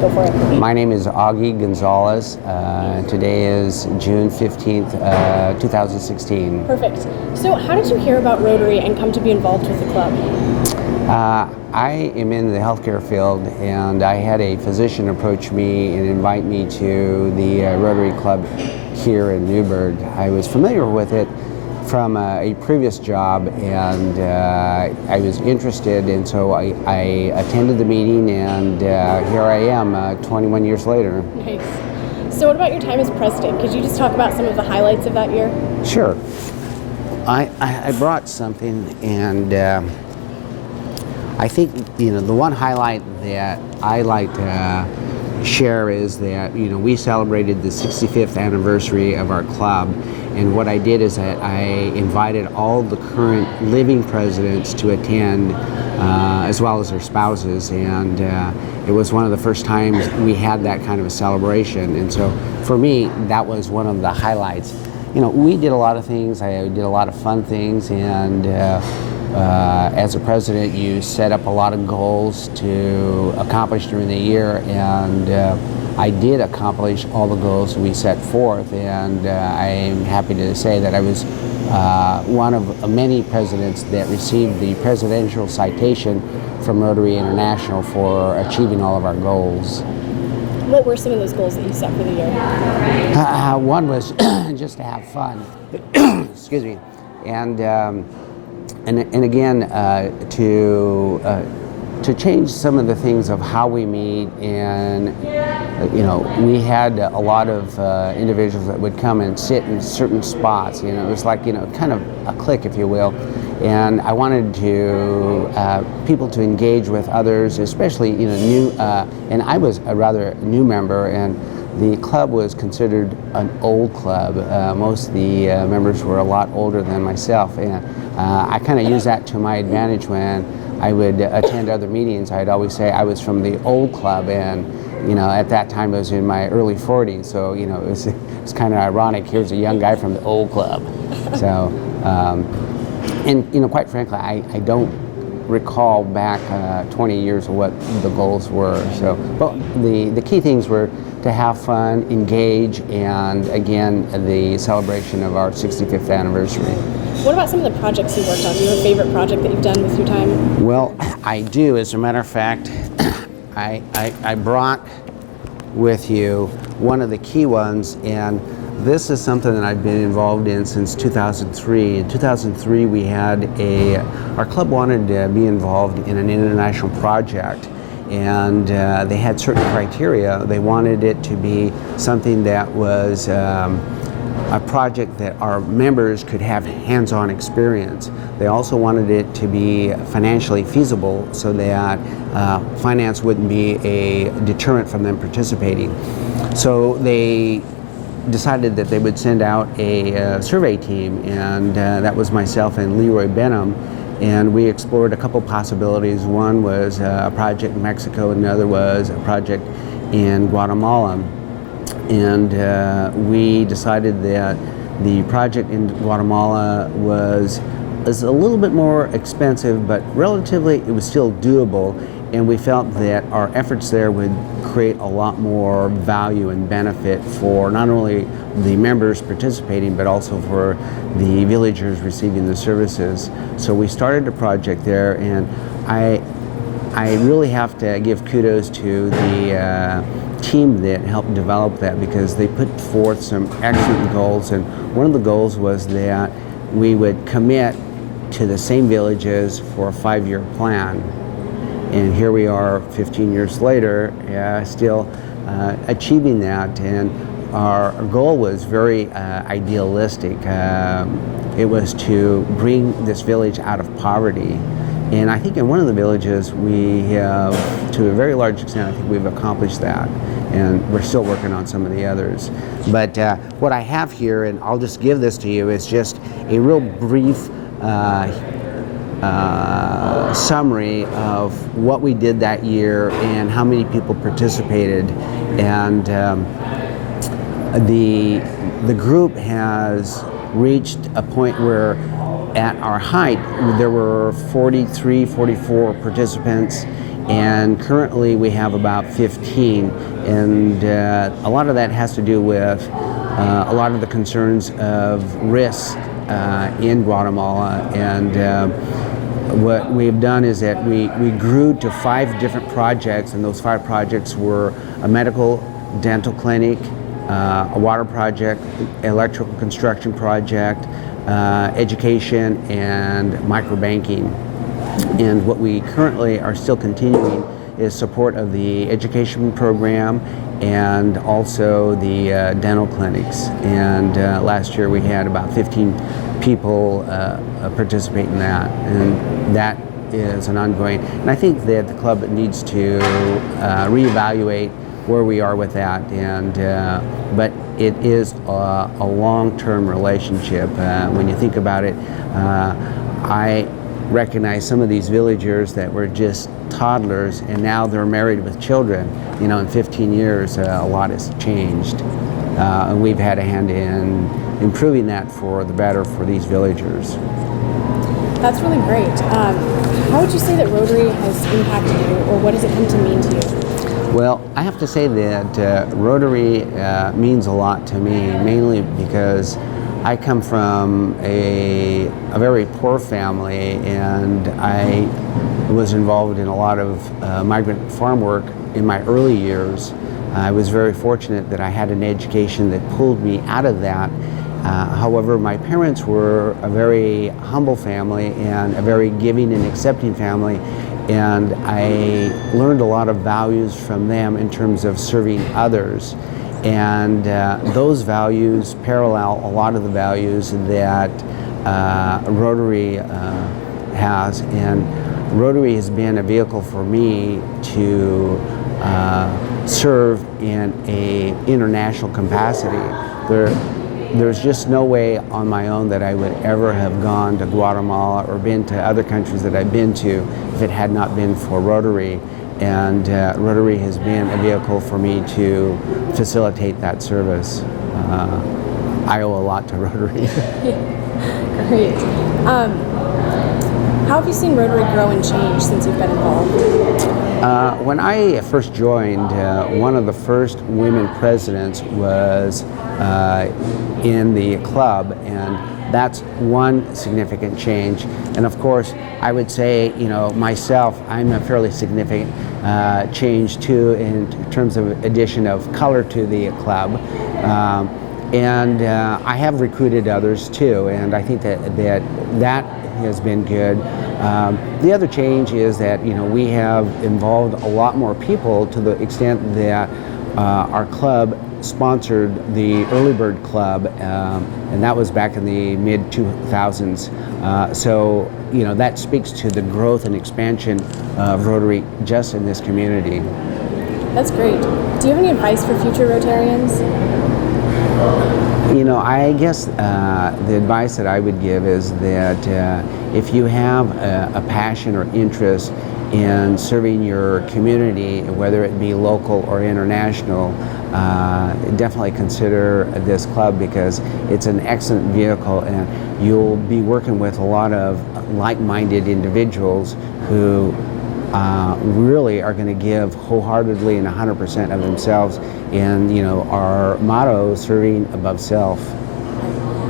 Go for it. My name is Auggie Gonzales. Today is June 15th, 2016. Perfect. So how did you hear about Rotary and come to be involved with the club? I am in the healthcare field, and I had a physician approach me and invite me to the Rotary Club here in Newburgh. I was familiar with it from a previous job, and I was interested, and so I attended the meeting, and here I am 21 years later. Nice. So what about your time as president? Could you just talk about some of the highlights of that year? Sure. I brought something, and I think, the one highlight that I like to share is that, we celebrated the 65th anniversary of our club, and what I did is that I invited all the current living presidents to attend, as well as their spouses, and it was one of the first times we had that kind of a celebration, and so for me, that was one of the highlights. We did a lot of things. I did a lot of fun things, and as a president, you set up a lot of goals to accomplish during the year, and I did accomplish all the goals we set forth, and I'm happy to say that I was one of many presidents that received the Presidential Citation from Rotary International for achieving all of our goals. What were some of those goals that you set for the year? One was just to have fun, excuse me, and again, to change some of the things of how we meet, and we had a lot of individuals that would come and sit in certain spots. It was like kind of a clique, if you will, and I wanted to people to engage with others, especially new. And I was a rather new member, and the club was considered an old club. Most of the members were a lot older than myself, and I kind of used that to my advantage when I would attend other meetings. I'd always say I was from the old club, and at that time I was in my early 40s, so it was kind of ironic. Here's a young guy from the old club. So, and quite frankly, I don't recall back 20 years of what the goals were. So, but the key things were to have fun, engage, and again, the celebration of our 65th anniversary. What about some of the projects you worked on? Do you have a favorite project that you've done with your time? Well, I do. As a matter of fact, I brought with you one of the key ones, and this is something that I've been involved in since 2003. In 2003, we had our club wanted to be involved in an international project, and they had certain criteria. They wanted it to be something that was a project that our members could have hands-on experience. They also wanted it to be financially feasible so that finance wouldn't be a deterrent from them participating. So they decided that they would send out a survey team, and that was myself and Leroy Benham, and we explored a couple possibilities. One was a project in Mexico, and another was a project in Guatemala. And we decided that the project in Guatemala was a little bit more expensive, but relatively it was still doable, and we felt that our efforts there would create a lot more value and benefit for not only the members participating, but also for the villagers receiving the services. So we started a project there, and I really have to give kudos to the team that helped develop that, because they put forth some excellent goals, and one of the goals was that we would commit to the same villages for a 5-year plan. And here we are 15 years later, still achieving that, and our goal was very idealistic. It was to bring this village out of poverty. And I think in one of the villages we have, to a very large extent, I think we've accomplished that. And we're still working on some of the others. But what I have here, and I'll just give this to you, is just a real brief summary of what we did that year and how many people participated. And the group has reached a point where at our height there were 43, 44 participants, and currently we have about 15, and a lot of that has to do with a lot of the concerns of risk in Guatemala. And what we've done is that we grew to 5 different projects, and those 5 projects were a medical dental clinic, a water project, electrical construction project, education, and microbanking. And what we currently are still continuing is support of the education program and also the dental clinics. And last year we had about 15 people participate in that, and that is an ongoing. And I think that the club needs to reevaluate where we are with that, and but it is a long-term relationship. When you think about it, I recognize some of these villagers that were just toddlers, and now they're married with children. You know, in 15 years, a lot has changed, and we've had a hand in improving that for the better for these villagers. That's really great. How would you say that Rotary has impacted you, or what does it come to mean to you? Well, I have to say that Rotary means a lot to me, mainly because I come from a very poor family, and I was involved in a lot of migrant farm work in my early years. I was very fortunate that I had an education that pulled me out of that. However, my parents were a very humble family and a very giving and accepting family, and I learned a lot of values from them in terms of serving others. And those values parallel a lot of the values that Rotary has. And Rotary has been a vehicle for me to serve in an international capacity. There's just no way on my own that I would ever have gone to Guatemala or been to other countries that I've been to if it had not been for Rotary. And Rotary has been a vehicle for me to facilitate that service. I owe a lot to Rotary. Great. How have you seen Rotary grow and change since you've been involved? When I first joined, one of the first women presidents was in the club, and that's one significant change. And of course, I would say, you know, myself, I'm a fairly significant change too in terms of addition of color to the club. And I have recruited others too, and I think that has been good. The other change is that, you know, we have involved a lot more people to the extent that our club sponsored the Early Bird Club, and that was back in the mid-2000s. So, you know, that speaks to the growth and expansion of Rotary just in this community. That's great. Do you have any advice for future Rotarians? You know, I guess the advice that I would give is that if you have a passion or interest in serving your community, whether it be local or international, definitely consider this club, because it's an excellent vehicle, and you'll be working with a lot of like-minded individuals who really are going to give wholeheartedly and 100% of themselves. And, you know, our motto, serving above self.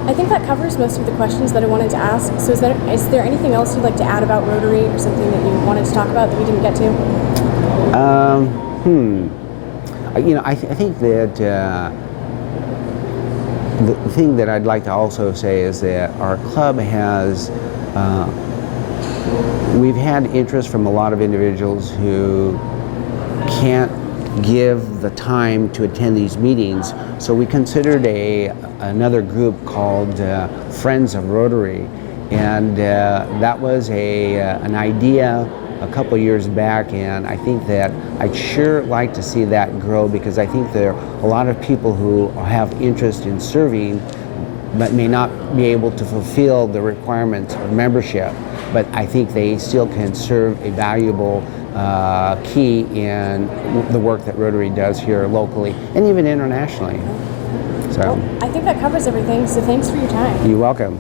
I think that covers most of the questions that I wanted to ask. So is there anything else you'd like to add about Rotary, or something that you wanted to talk about that we didn't get to? You know, I think that the thing that I'd like to also say is that our club has, we've had interest from a lot of individuals who can't give the time to attend these meetings. So we considered another group called Friends of Rotary, and that was an idea a couple years back, and I think that I'd sure like to see that grow, because I think there are a lot of people who have interest in serving but may not be able to fulfill the requirements of membership, but I think they still can serve a valuable key in the work that Rotary does here locally and even internationally. So, well, I think that covers everything, so thanks for your time. You're welcome.